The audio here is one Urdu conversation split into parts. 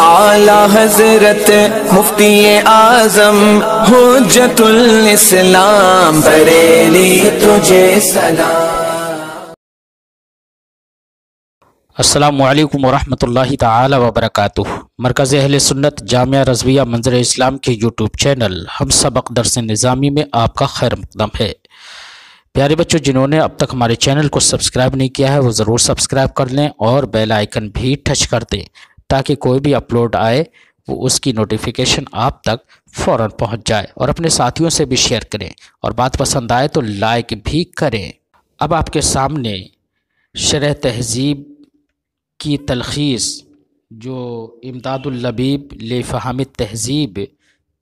اعلی حضرت مفتی اعظم حجت الاسلام بریلی تجھے سلام۔ السلام علیکم ورحمۃ اللہ تعالی وبرکاتہ۔ مرکز اہل سنت جامعہ رضویہ منظر اسلام کے یوٹیوب چینل ہم سبق درس نظامی میں آپ کا خیر مقدم ہے۔ پیارے بچوں، جنہوں نے اب تک ہمارے چینل کو سبسکرائب نہیں کیا ہے وہ ضرور سبسکرائب کر لیں اور بیل آئیکن بھی ٹچ کر دیں تاکہ کوئی بھی اپلوڈ آئے وہ اس کی نوٹیفیکیشن آپ تک فوراً پہنچ جائے، اور اپنے ساتھیوں سے بھی شیئر کریں، اور بات پسند آئے تو لائک بھی کریں۔ اب آپ کے سامنے شرح تہذیب کی تلخیص جو امداد اللبیب لفہم التہذیب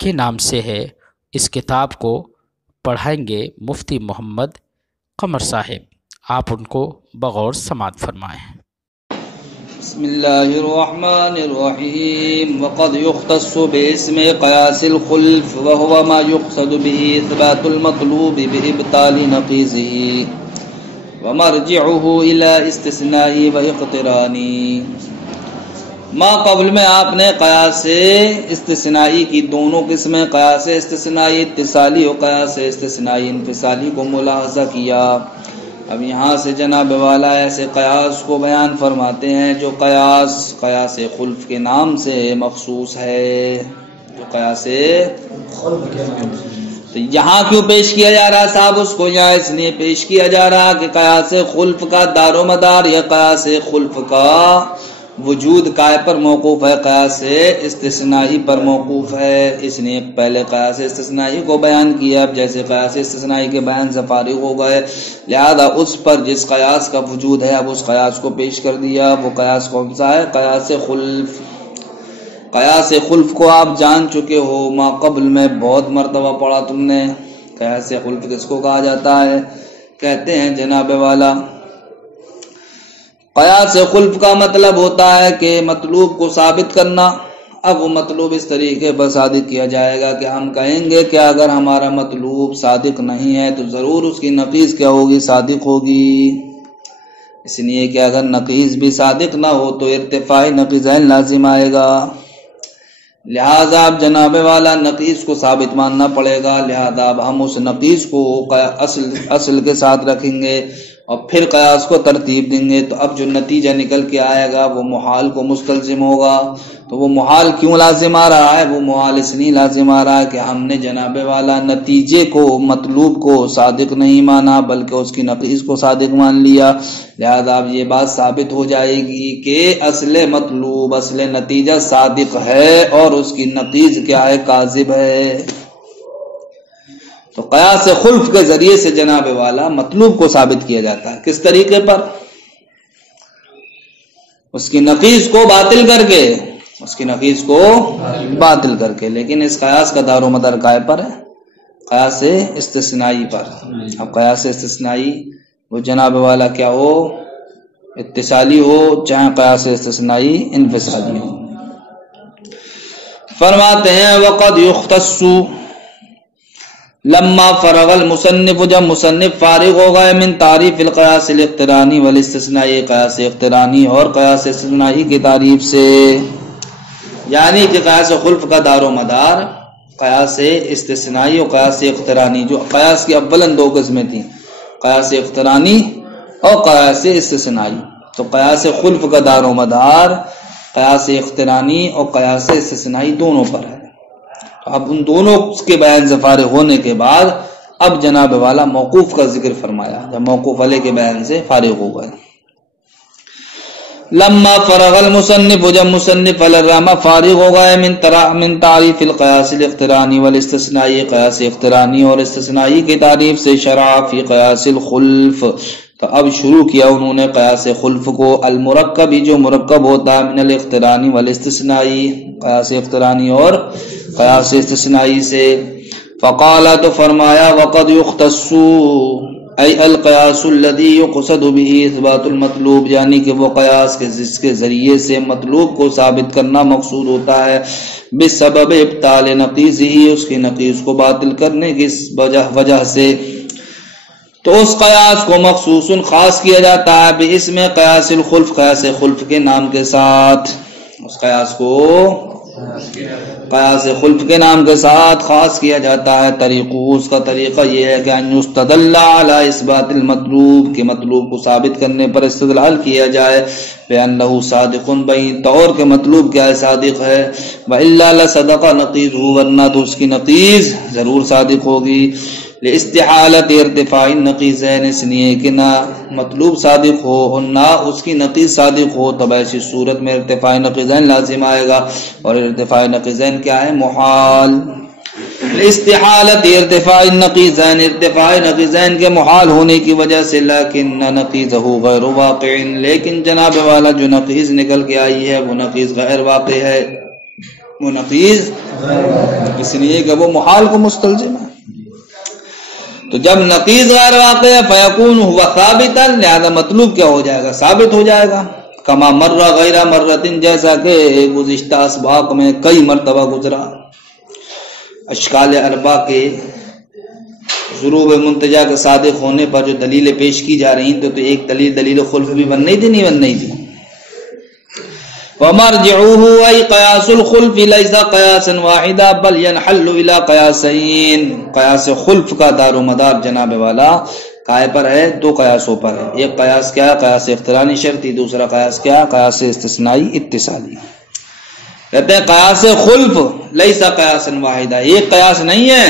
کے نام سے ہے، اس کتاب کو پڑھائیں گے مفتی محمد قمر صاحب۔ آپ ان کو بغور سماعت فرمائیں۔ بسم اللہ الرحمن الرحیم۔ وقد يختص باسم قیاس الخلف وهو ما يقصد به اثبات المطلوب بابطال نقیضه ومرجعه الى استثناء و اقترانی۔ ما قبل میں آپ نے قیاس استثنائی کی دونوں قسمیں، قیاس استثنائی اتصالی اور قیاس استثنائی انفصالی کو ملاحظہ کیا۔ اب یہاں سے جناب والا ایسے قیاس کو بیان فرماتے ہیں جو قیاس خلف کے نام سے مخصوص ہے، جو قیاس تو یہاں کیوں پیش کیا جا رہا صاحب اس کو؟ یہاں اس لیے پیش کیا جا رہا کہ قیاس خلف کا دار و مدار یا قیاس خلف کا وجود کائے پر موقوف ہے؟ قیاس استثنائی پر موقوف ہے۔ اس نے پہلے قیاس استثنائی کو بیان کیا، اب جیسے قیاس استثنائی کے بیان سے فارغ ہو گئے، لہذا اس پر جس قیاس کا وجود ہے اب اس قیاس کو پیش کر دیا۔ وہ قیاس کون سا ہے؟ قیاس خلف۔ قیاس خلف کو آپ جان چکے ہو، ما قبل میں بہت مرتبہ پڑھا تم نے۔ قیاس خلف کس کو کہا جاتا ہے؟ کہتے ہیں جناب والا قیاس خلف کا مطلب ہوتا ہے کہ مطلوب کو ثابت کرنا۔ اب وہ مطلوب اس طریقے پر صادق کیا جائے گا کہ ہم کہیں گے کہ اگر ہمارا مطلوب صادق نہیں ہے تو ضرور اس کی نقیض کیا ہوگی؟ صادق ہوگی۔ اس لیے کہ اگر نقیض بھی صادق نہ ہو تو ارتفاع نقیضین لازم آئے گا، لہذا اب جناب والا نقیض کو ثابت ماننا پڑے گا، لہذا اب ہم اس نقیض کو اصل کے ساتھ رکھیں گے اور پھر قیاس کو ترتیب دیں گے، تو اب جو نتیجہ نکل کے آئے گا وہ محال کو مستلزم ہوگا۔ تو وہ محال کیوں لازم آ رہا ہے؟ وہ محال اس لیے لازم آ رہا ہے کہ ہم نے جناب والا نتیجے کو، مطلوب کو صادق نہیں مانا بلکہ اس کی نقیض کو صادق مان لیا، لہذا اب یہ بات ثابت ہو جائے گی کہ اصل مطلوب، اصل نتیجہ صادق ہے اور اس کی نقیض کیا ہے؟ کاذب ہے۔ تو قیاس خلف کے ذریعے سے جناب والا مطلوب کو ثابت کیا جاتا ہے۔ کس طریقے پر؟ اس کی نقیض کو باطل کر کے، اس کی نقیض کو باطل کر کے۔ لیکن اس قیاس کا دار و مدار کائے پر ہے؟ قیاس استثنائی پر۔ اب قیاس استثنائی وہ جناب والا کیا ہو؟ اتصالی ہو، چاہے قیاس استثنائی انفصالی ہو۔ فرماتے ہیں وقد یختص لما فرغ المصنف، جب مصنف فارغ ہو گئے من تعریف القیاس الاقترانی والاستثنائی، قیاس اقترانی اور قیاس استثنائی کی تعریف سے، یعنی کہ قیاس خلف کا دار و مدار قیاس استثنائی اور قیاس اقترانی، جو قیاس کی اولاً دو قسمیں تھیں، قیاس اقترانی اور قیاس استثنائی۔ تو قیاس خلف کا دار و مدار قیاس اقترانی اور قیاس استثنائی دونوں پر ہے۔ اب ان دونوں کے بیان سے فارغ ہونے کے بعد اب جناب والا موقوف کا ذکر فرمایا، جب موقوف علیہ کے بیان سے فارغ ہو گئے۔ لما فرغ المصنف، جب مصنف الرحمہ فارغ ہو گئے من تعریف القیاس الاقترانی والاستثنائی، قیاس اقترانی اور استثنائی کی تعریف سے، شرع فی قیاس الخلف، تو اب شروع کیا انہوں نے قیاس خلف کو، المرکب، جو مرکب ہوتا ہے من الاقترانی والاستثنائی، قیاس اقترانی اور قیاس استثنائی سے۔ فقال، تو فرمایا وقد یختص ای القیاس الذی یقصد به اثبات المطلوب، یعنی کہ وہ قیاس کے جس کے ذریعے سے مطلوب کو ثابت کرنا مقصود ہوتا ہے، بسبب ابطال نقیضہ، اس کی نقیض کو باطل کرنے کی وجہ سے، تو اس قیاس کو مخصوص خاص کیا جاتا ہے باسم قیاس الخلف، قیاس خلف کے نام کے ساتھ۔ اس قیاس کو قیاس خلف کے نام کے ساتھ خاص کیا جاتا ہے۔ اس کا طریقہ یہ ہے کہ ان یستدل علی اثبات المطلوب، کہ مطلوب کو ثابت کرنے پر استدلال کیا جائے، بأنہ صادق، بین طور کے مطلوب کیا ہے، صادق ہے، وإلا لصدق نقیضہ، ورنہ تو اس کی نقیض ضرور صادق ہوگی، لاستحالت ارتفاع النقیضین، اس لیے کہ نہ مطلوب صادق ہو اور نہ اس کی نقیض صادق ہو، تب ایسی صورت میں ارتفاع نقیضین لازم آئے گا، اور ارتفاع نقیضین کیا ہے، محال۔ لاستحالت ارتفاع النقیضین، ارتفاع نقیضین کے محال ہونے کی وجہ سے، لیکن نقیضہ غیر واقع، لیکن جناب والا جو نقیض نکل کے آئی ہے وہ نقیض غیر واقع ہے، وہ نقیض اس لیے کہ وہ محال کو مستلزم ہے۔ تو جب نقیض غیر واقع ہے فیکون ہوا ثابتا، لہذا مطلوب کیا ہو جائے گا، ثابت ہو جائے گا، کما مر غیر مرتن، جیسا کہ گزشتہ اسباق میں کئی مرتبہ گزرا۔ اشکال اربع کے ضروب منتجا کے صادق ہونے پر جو دلیلیں پیش کی جا رہی تو ایک دلیل خلف بھی بن نہیں تھی، نہیں بن نہیں تھی۔ ومرجعوه أي قياس الخلف ليس قياسا واحدا بل ينحل إلى قياسين، قیاس خلف کا دار و مدار جناب والا کائے پر ہے، دو قیاسوں پر ہے، ایک قیاس کیا ہے، قیاس اقترانی شرطی، دوسرا قیاس کیا ہے، قیاس استثنائی اتصالی۔ کہتے ہیں قیاس خلف لیس قیاسا واحدا، ایک قیاس نہیں ہے،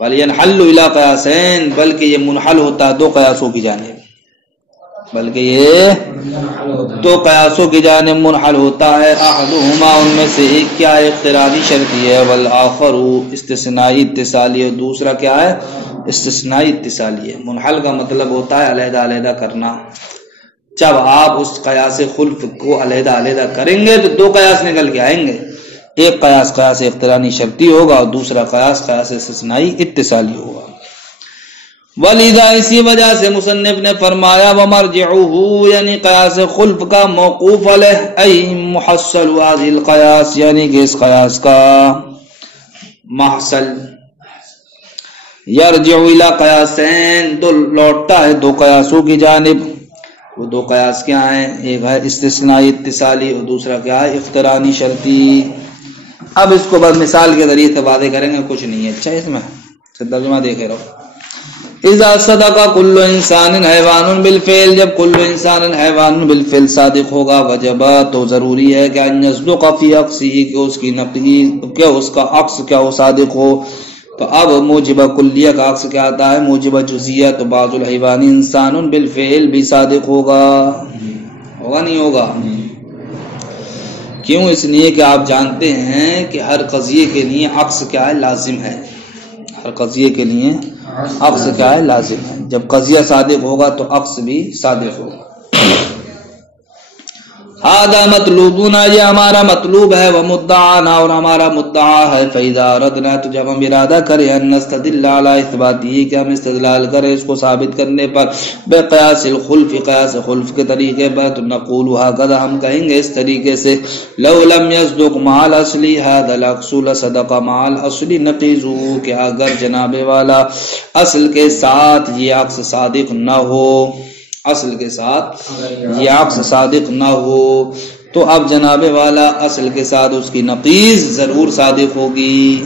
بل ينحل إلى قياسين، بلکہ یہ منحل ہوتا ہے دو قیاسوں کی جانب، بلکہ یہ دو قیاسوں کی جانب منحل ہوتا ہے۔ احدہما، ان میں سے ایک کیا ہے، اقترانی شرطی ہے، والآخر استثنائی اتصالی، اور دوسرا کیا ہے، استثنائی اتصالی ہے۔ منحل کا مطلب ہوتا ہے علیحدہ علیحدہ کرنا۔ جب آپ اس قیاس خلف کو علیحدہ علیحدہ کریں گے تو دو قیاس نکل کے آئیں گے، ایک قیاس قیاس اقترانی شرطی ہوگا اور دوسرا قیاس قیاس استثنائی اتصالی ہوگا۔ ولیذا، اسی وجہ سے مصنف نے فرمایا ومرجعوہ، یعنی قیاس خلف کا موقوف علیہ، ای محصل هذه القیاس، یعنی کہ اس قیاس کا محصل، یرجع الى قیاسین، تو لوٹتا ہے دو قیاسوں کی جانب۔ وہ دو قیاس کیا ہیں، ایک ہے استثنائی اتصالی اور دوسرا کیا ہے، اقترانی شرطی۔ اب اس کو بس مثال کے ذریعے سے واضح کریں گے، کچھ نہیں ہے اچھا اس میں، ترجمہ دیکھے رہو۔ اذا صدق کل انسان حیوان بالفعل، جب کل انسان حیوان بالفعل صادق ہوگا، وجب، تو ضروری ہے کہ ان یصدق فی عکسہ، کہ اس کی نقیض، کہ اس کا عکس کیا ہو، صادق ہو۔ تو اب موجبہ کلیہ کا عکس کیا آتا ہے، موجبہ جزیہ، تو بعض الحیوان انسان بالفعل بھی صادق ہوگا، ہوگا نہیں ہوگا؟ کیوں؟ اس لیے کہ آپ جانتے ہیں کہ ہر قضیے کے لیے عکس کیا ہے، لازم ہے، ہر قضیے کے لیے عکس کیا ہے، لازم ہے۔ جب قضیہ صادق ہوگا تو عکس بھی صادق ہوگا۔ ہذا مطلوبنا، یہ ہمارا مطلوب ہے، ومدعانا، اور ہمارا مدعا ہے۔ فاذا اردنا، تو جب ہم ارادہ کریں، ان نستدل علی اثباته، کہ ہم استدلال کریں اس کو ثابت کرنے پر، بقیاس الخلف، قیاس خلف کے طریقے پر، تو نقول هكذا، ہم کہیں گے اس طریقے سے، لو لم يصدق مع الاصل هذا العکس لصدق مع الاصل نقیضه، کہ اگر جناب والا اصل کے ساتھ یہ عکس صادق نہ ہو، اصل کے ساتھ یہ عکس صادق نہ ہو، تو اب جناب والا اصل کے ساتھ اس کی نقیض ضرور صادق ہوگی۔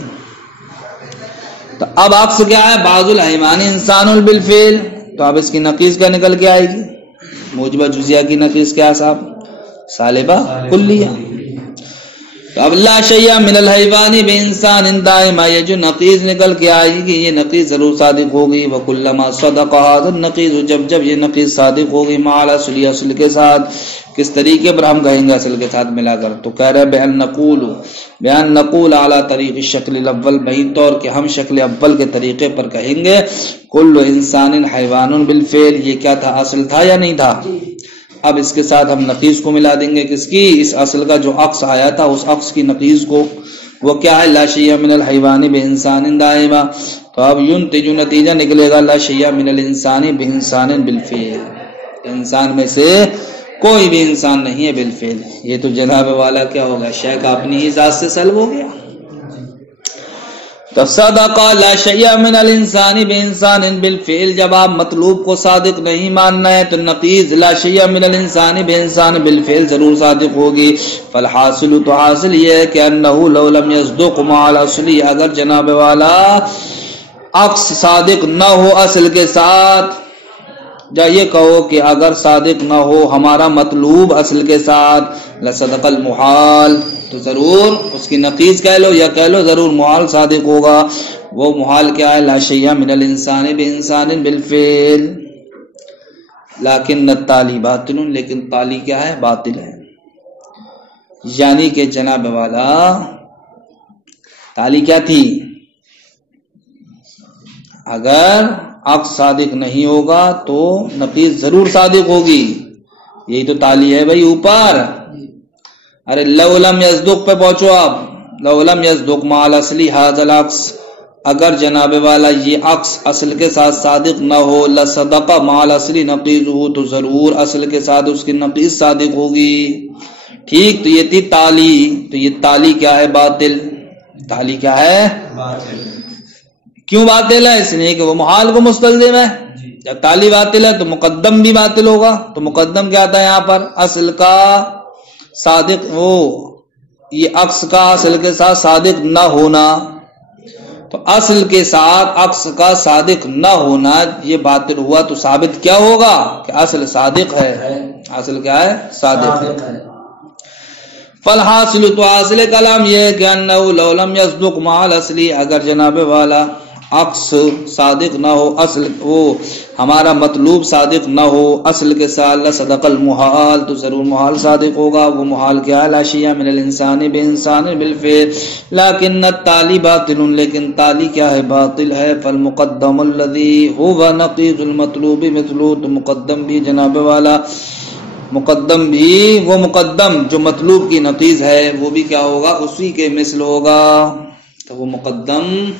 تو اب عکس کیا ہے، بعض الحیوان انسان بالفعل، تو اب اس کی نقیض کیا نکل کے آئے گی، موجبہ جزیہ کی نقیض کیا صاحب، سالبہ کلیہ۔ تو اب لا شیء من الحیوان بانسان دائما، یہ جو نقیض نکل کے آئے گی یہ نقیض ضرور صادق ہوگی۔ وکلما صدق هذا النقیض، جب یہ نقیض صادق ہوگی، مع الاصل، اصل کے ساتھ، کس طریقے پر ہم کہیں گے، اصل کے ساتھ ملا کر، تو کہہ رہے بأن نقول علی طریق الشکل الاول، بہین طور کہ ہم شکل اول کے طریقے پر کہیں گے، کل انسان حیوان بالفعل، یہ کیا تھا، اصل تھا یا نہیں تھا؟ اب اس کے ساتھ ہم نقیض کو ملا دیں گے، کس کی، اس اصل کا جو عکس آیا تھا اس عکس کی نقیض کو، وہ کیا ہے، لا شیء من الحیوان بانسان دائما، تو اب ینتج، نتیجہ نکلے گا، لا شیء من الانسان بانسان بالفعل، انسان میں سے کوئی بھی انسان نہیں ہے بالفعل۔ یہ تو جناب والا کیا ہوگا، شے کا اپنی ہی ذات سے سلب ہو گیا۔ تو صدق لا شیء من الانسان بانسان بالفعل، جب آپ مطلوب کو صادق نہیں ماننا ہے تو نقیض لا شیء من الانسان بانسان بالفعل ضرور صادق ہوگی۔ فالحاصل، تو حاصل یہ ہے کہ انه لو لم يصدق مع الاصل، اگر جناب والا عکس صادق نہ ہو اصل کے ساتھ، یا یہ کہو کہ اگر صادق نہ ہو ہمارا مطلوب اصل کے ساتھ، لصدق المحال، تو ضرور اس کی نقیض کہہ لو یا کہہ لو ضرور محال صادق ہوگا۔ وہ محال کیا ہے؟ لا شیء من الانسان بانسان بالفعل لیکن التالی باطل، لیکن تالی کیا ہے؟ باطل ہے۔ یعنی کہ جناب والا تالی کیا تھی؟ اگر عکس صادق نہیں ہوگا تو نقیض ضرور صادق ہوگی، یہی تو تالی ہے بھائی اوپر۔ ارے لو لم یصدق پہ پہنچو آپ، لو لم یصدق مع الاصل ھذا العکس، اگر جناب والا یہ عکس اصل کے ساتھ صادق نہ ہو، لصدق مع الاصل نقیضہ، تو ضرور اصل کے ساتھ اس کی نقیض صادق ہوگی۔ ٹھیک، تو یہ تھی تالی، تو یہ تالی کیا ہے؟ باطل۔ تالی کیا ہے؟ باطل۔ کیوں باطل ہے؟ اس لیے کہ وہ محال کو مستلزم ہے۔ جب تالی باطل ہے تو مقدم بھی باطل ہوگا۔ تو مقدم کیا آتا ہے یہاں پر؟ اصل کا صادق، وہ یہ عکس کا اصل کے ساتھ صادق نہ ہونا، تو اصل کے ساتھ عکس کا صادق نہ ہونا یہ باطل ہوا، تو ثابت کیا ہوگا؟ کہ اصل صادق ہے۔ اصل کیا ہے؟ صادق ہے۔ فالحاصل، تو حاصل کلام یہ ہے کہ انه لو لم يصدق مع الاصل، اگر جناب والا عکس صادق نہ ہو، اصل وہ ہمارا مطلوب صادق نہ ہو اصل کے ساتھ، لصدق المحال، تو ضرور محال صادق ہوگا۔ وہ محال کیا ہے؟ لا شیء من الانسان بانسان بالفعل لیکن التالی باطل، لیکن تالی کیا ہے؟ باطل ہے۔ فالمقدم الذي هو نقيض المطلوب مثله، تو مقدم بھی جناب والا، مقدم بھی وہ مقدم جو مطلوب کی نقیض ہے وہ بھی کیا ہوگا؟ اسی کے مثل ہوگا۔ تو وہ مقدم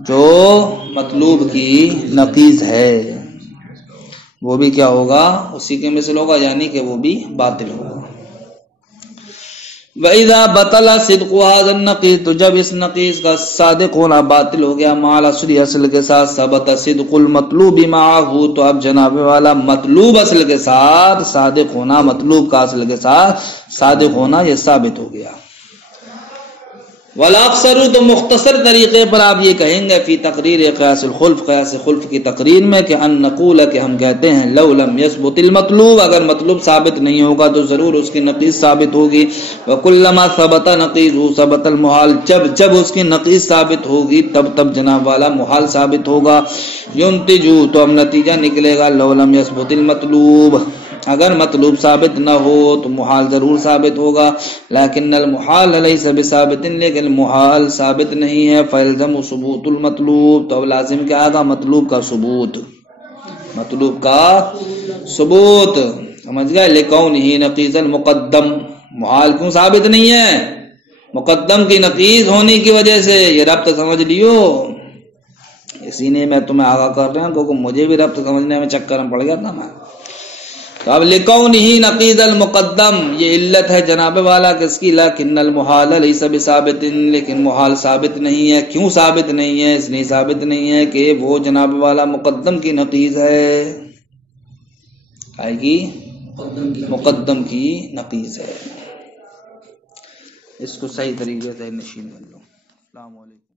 جو مطلوب کی نقیض ہے وہ بھی کیا ہوگا؟ اسی کے مثل ہوگا، یعنی کہ وہ بھی باطل ہوگا۔ وَإِذَا بَطَلَ صِدْقُ هَذَا النَّقِيض، تو جب اس نقیض کا صادق ہونا باطل ہو گیا، مع الاصل اصل کے ساتھ، ثبت صدق المطلوب معه، تو اب جناب والا مطلوب اصل کے ساتھ صادق ہونا، مطلوب کا اصل کے ساتھ صادق ہونا یہ ثابت ہو گیا۔ والاکثر، تو مختصر طریقے پر آپ یہ کہیں گے فی تقریر قیاس الخلف، قیاس خلف کی تقریر میں، کہ ان نقول، کہ ہم کہتے ہیں لو لم یثبت المطلوب، اگر مطلوب ثابت نہیں ہوگا تو ضرور اس کی نقیض ثابت ہوگی۔ وکلما ثبت نقیضہ ثبت المحال، جب اس کی نقیض ثابت ہوگی تب جناب والا محال ثابت ہوگا۔ ینتجو، تو اب نتیجہ نکلے گا لو لم یثبت المطلوب، اگر مطلوب ثابت نہ ہو تو محال ضرور ثابت ہوگا۔ لیکن المحال لیس بثابت، لیکن محال ثابت نہیں ہے۔ فیلزم ثبوت المطلوب، تو اب لازم کیا آگا؟ مطلوب کا ثبوت، مطلوب کا ثبوت، سمجھ گئے؟ لکونہ نقیض المقدم، محال کیوں ثابت نہیں ہے؟ مقدم کی نقیض ہونے کی وجہ سے، یہ ربط سمجھ لیو، اسی نے میں تمہیں آگاہ کر رہا ہوں کیونکہ مجھے بھی ربط سمجھنے میں چکر میں پڑ گیا تھا میں۔ تو اب لکونہ نقیض المقدم، یہ علت ہے جناب والا کس کی؟ لیکن المحال لیس بثابت، لیکن محال ثابت نہیں ہے۔ کیوں ثابت نہیں ہے؟ اس لیے ثابت نہیں ہے کہ وہ جناب والا مقدم کی نقیض ہے، آئے گی مقدم کی نقیض ہے۔ اس کو صحیح طریقے سے نشین کر لو۔ السلام علیکم۔